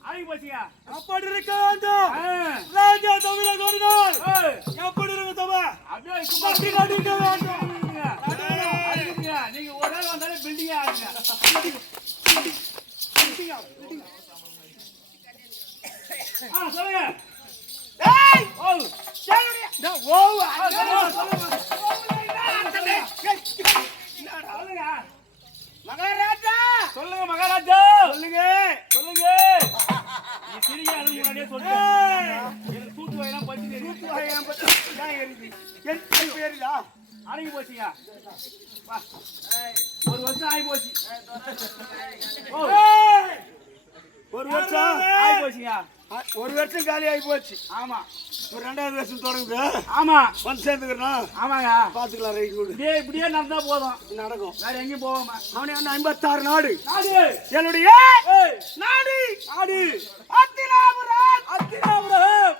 அப்படி இருக்க வேண்டும். ராஜா தமிழை வருகிறார். எப்படி இருக்க தவா அப்படியே நடிக்க வேண்டும். நீங்க ஒரு நாள் வந்தாலே பில்டிங் ஆகுங்க. சொல்லுங்க. மகாராஜா சொல்லுங்க. மகாராஜா சொல்லுங்க. சொல்லுங்க. சிறிய அளவு முன்னாடியே சொல்லுங்க. எனக்கு சூத்து வகையெல்லாம் பத்தி சூத்து வகையெல்லாம் பத்தி தான் எரியுது. என் பேருதா அடங்கி போச்சுங்க. ஒரு வருஷம் ஆகி போச்சு. ஒரு வருஷம் ஆகி போச்சுங்க. ஒரு வருஷம் காலி ஆகி போச்சு. ஆமா. ஒரு 2வது வருஷம் தொடங்குது. ஆமா. வந்து சேர்ந்துக்கிறோம். ஆமாங்க. பாத்துக்கலாம். Right good. இப்படியே நடந்தா போதும். நடக்கும். வேற எங்கேயும் போவாம. அவனே 56 நாடு. என்னுடைய நாடு. நாடு அத்தினாபுரம். அத்தினாபுரம்.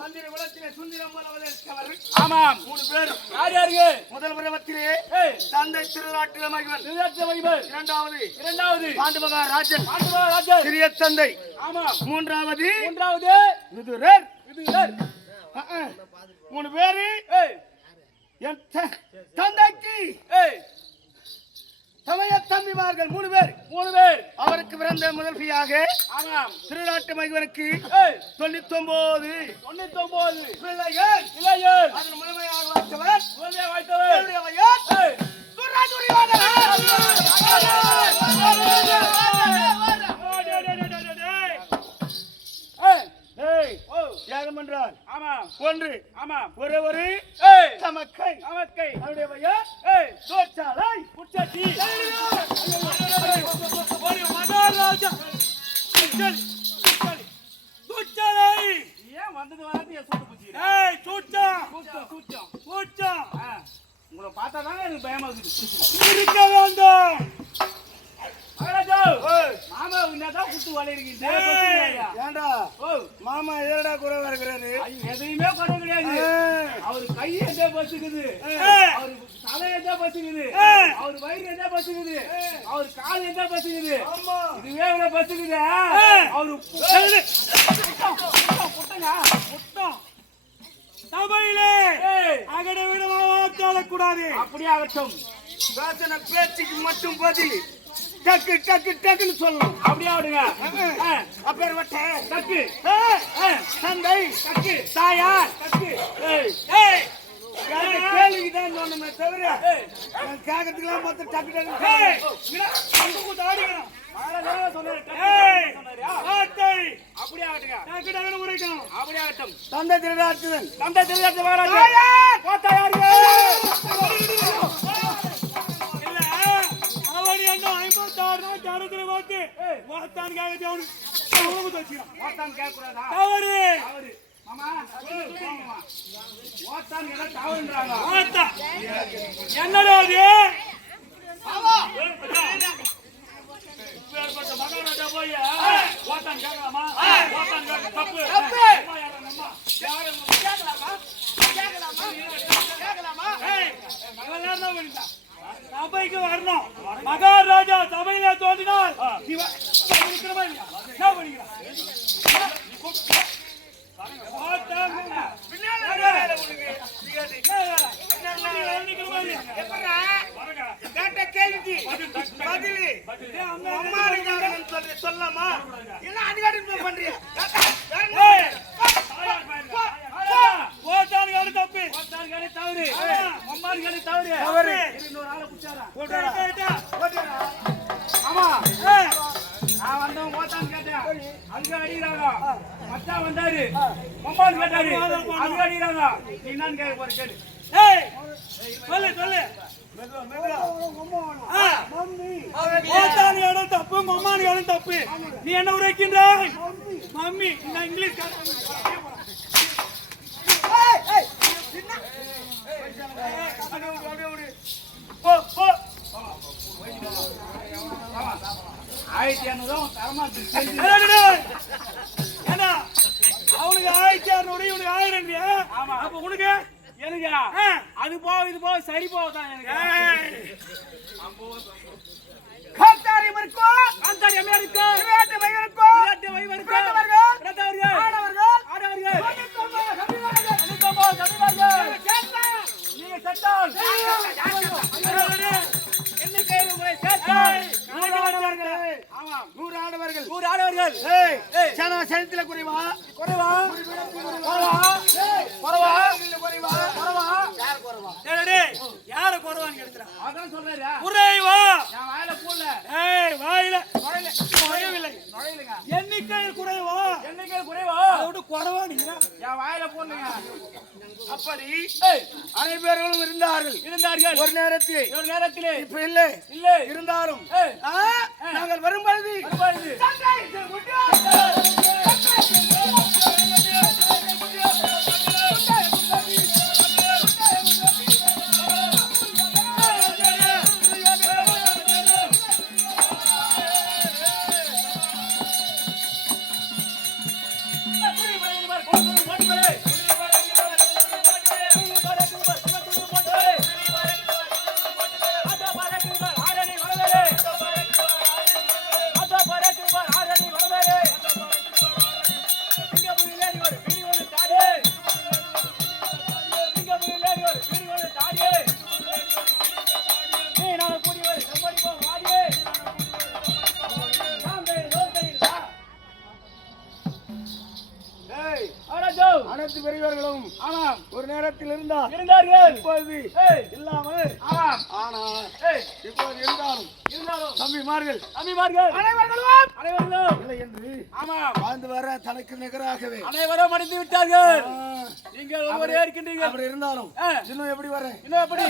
சந்திர குலத்திலே சுந்தரம் போலவதற்கவர். ஆமாம். 3 பேர். யார் யாருங்க? முதல் பிரமத்திலே தந்தை திருநாட்டில மகிவன். திருநாட்டில மகிவன். இரண்டாவது பாண்டு மகாராஜன். பாண்டு மகாராஜன் சிறிய தந்தை. ஆமாம். மூன்றாவது விதுரர். விதுரர். 3 பேரு என் தந்தைக்கு சமய தம்பிமார்கள் 3 பேர். அவருக்கு பிறந்த முதல் பியாக திருநாட்டு மகிவனுக்கு 99 பிள்ளைகள். அதில் முழுமையாக வாய்த்தவர் என்றால் ஒன்று ஒரு சமக்கை. அவருடைய பெயர் சோச்சாலை புச்சட்டி. மகாராஜா ஏன் வந்தது வராது உங்களை பார்த்தா தாங்க எனக்கு பயமா இருக்க வேண்டும். மாமா உன்னதான் கூட்டு வளையிருக்கீங்க. ஏண்டா மாமா எதடா குறைவா இருக்கிறாரு? எதையுமே குறைவு கிடையாது. அவரு கை எந்த பசுக்குது, அவரு தலை எந்த பசுக்குது, அவரு வயிறு எந்த பசுக்குது, அவரு கால் எந்த பசுக்குது, இதுவே இவ்வளவு பசுக்குது. அவரு புட்டங்க புட்டம் சபையிலே அகட பேசக்கூடாது. அப்படியே ஆகட்டும். பேசின பேச்சுக்கு மட்டும் பதில் டக்கு டக்கு டக்குன்னு சொல்லணும். அப்படியே ஆடுங்க. அப்பேர் வட்ட டக்கு தந்தை டக்கு தாயார் டக்கு. கேள்விக்குதான் சொன்னமே தவிர கேட்கறதுக்கெல்லாம் மொத்தம் டக்கு டக்கு ஆடிக்கணும். அப்படியே ஆகட்டுங்க. டக்கு டக்குன்னு உரைக்கணும். அப்படியே ஆகட்டும். தந்தை திருடாற்றுதன் தந்தை திருடாற்று வாராங்க. என்னடா மகாராஜா போய் ஓட்டான் கேட்கலாமா? ஓட்டான் தப்பு சபைக்கு வரணும். மகாராஜா சபையில தோன்றினால் சொல்லாமா? பண்றியா? நான் வந்தவன் ஓட்டான்னு கேட்டேன். அங்க அடிக்கிறாங்க. மச்சான் வந்தாரு மம்மான்னு கேட்டாரு. அங்க அடிக்கிறாங்க. நீ என்னன்னு கேட்க போற கேளு. சொல்லு சொல்லு. தப்பு மம்மானு இடம் தப்பு. நீ என்ன உரைக்கின்றாய்? மம்மி நான் இங்கிலீஷ் அவனுக்கு 1600 இவனுக்கு 1000. அப்ப உனக்கு எனக்கு அது போக இது போக சரி போகத்தான் எனக்கு. காத்தாரியம் இருக்கோ காந்தாரியம் இருக்கோ விராட்ட வைவர் இருக்கோ விராட்ட வைவர் இருக்கோ பிரதவர்கள் ஆடவர்கள் ஆடவர்கள் நீங்க சட்டால் என்ன கையில் உங்களை சேர்த்தால் 100 ஆடவர்கள். ஆமா 100 ஆடவர்கள் 100 ஆடவர்கள். சேனா சேனத்தில குறைவா குறைவா குறைவா குறைவா குறைவா குறைவா யார் குறைவா? டேய் யார குறைவான்னு கேக்குறா? அதான் சொல்றேன் குறைவா. நான் வாயில போடல. வாயில நுழையவில்லை நுழையலங்க. எண்ணிக்கையில் குறைவா எண்ணிக்கையில் குறைவா அதோட குறைவா நீங்க என் வாயில போடலங்க. அப்படி அனைவர்களும் இருந்தார்கள் ஒரு நேரத்திலே இப்ப இல்லை இல்லை இருந்தாலும் நாங்கள் வரும்பொழுது அனைத்து பெரியவர்களும் ஒரு நேரத்தில் இருந்தார்கள். இப்போது இல்லாமல் இப்போது இருந்தாலும் தம்பிமார்கள் அனைவர்களும் இல்லை என்று வாழ்ந்து வர தனக்கு நிகராகவே அனைவரும் அடைந்து விட்டார்கள். நீங்கள் ஒவ்வொரு இருக்கின்றீர்கள். அப்படி இருந்தாலும் இன்னும் எப்படி வர இன்னும் எப்படி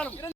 இருந்தாலும்